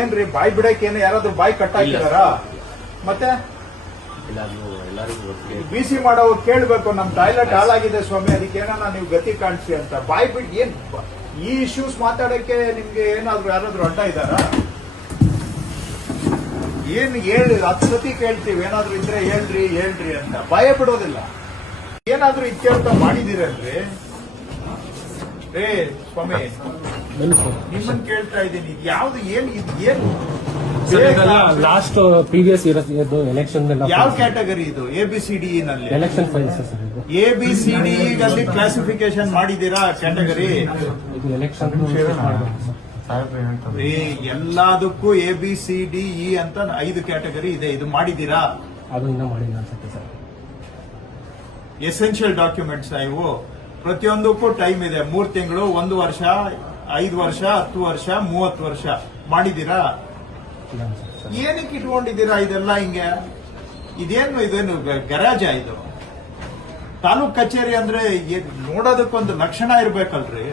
ಏನ್ರಿ ಬಾಯ್ ಬಿಡಕ್ಕೇನು ಯಾರಾದ್ರೂ boy cut ಹಾಕಿದಾರ? ಮತ್ತೆ ಬಿಸಿ ಮಾಡೋ ಕೇಳ್ಬೇಕು, ನಮ್ ಟಾಯ್ಲೆಟ್ ಹಾಳಾಗಿದೆ ಸ್ವಾಮಿ, ಅದಕ್ಕೇನ ನೀವು ಗತಿ ಕಾಣಿಸಿ ಅಂತ. ಬಾಯ್ ಬಿಡ್ ಏನ್ ಈ ಇಶ್ಯೂಸ್ ಮಾತಾಡಕ್ಕೆ ನಿಮ್ಗೆ ಏನಾದ್ರು ಯಾರಾದ್ರೂ ಅಡ್ಡ ಇದಾರ? ಏನ್ ಹೇಳಿ 10 ಸತಿ ಕೇಳ್ತೀವಿ, ಏನಾದ್ರು ಇದ್ರೆ ಹೇಳ್ರಿ ಹೇಳ್ರಿ ಅಂತ. ಭಯ ಬಿಡೋದಿಲ್ಲ. ಏನಾದ್ರೂ ಇತ್ಯರ್ಥ ಮಾಡಿದಿರಲ್ರಿ? ಸ್ವಾಮಿ ನಿಮ್ಮನ್ನ ಕೇಳ್ತಾ ಇದ್ದೀನಿ, ಯಾವ್ದು ಏನು ಲಾಸ್ಟ್ ಪ್ರೀವಿಯಸ್ ಇರೋದು ಎಲೆಕ್ಷನ್ ಯಾವ ಕ್ಯಾಟಗರಿ ಇದು? ABCDE ನಲ್ಲಿ ಎಲೆಕ್ಷನ್ ಫೈಲ್ಸ್ ಸರ್. ABCDE ನಲ್ಲಿ ಕ್ಲಾಸಿಫಿಕೇಶನ್ ಮಾಡಿದೀರಾ ಕ್ಯಾಟಗರಿ? ಇದು ಎಲೆಕ್ಷನ್ ಎಲ್ಲದಕ್ಕೂ ABCDE ಅಂತ 5 ಕ್ಯಾಟಗರಿ ಇದೆ. ಇದು ಮಾಡಿದೀರಾ? ಅದು ಇನ್ನೂ ಮಾಡಿಲ್ಲ ಅನ್ಸುತ್ತೆ ಸರ್. ಎಸೆನ್ಷಿಯಲ್ ಡಾಕ್ಯುಮೆಂಟ್ಸ್ ಇವು. ಪ್ರತಿಯೊಂದಕ್ಕೂ ಟೈಮ್ ಇದೆ. 3 ತಿಂಗಳು, 1 ವರ್ಷ, 5 ವರ್ಷ, 10 ವರ್ಷ, 30 ವರ್ಷ. ಮಾಡಿದೀರಾ? ಏನಕ್ಕೆ ಇಟ್ಕೊಂಡಿದ್ದೀರಾ ಇದೆಲ್ಲ ಹಿಂಗೆ? ಇದೇನು ಗರಾಜ ಇದು? ತಾಲೂಕ್ ಕಚೇರಿ ಅಂದ್ರೆ ನೋಡೋದಕ್ಕೊಂದು ಲಕ್ಷಣ ಇರ್ಬೇಕಲ್ರಿ?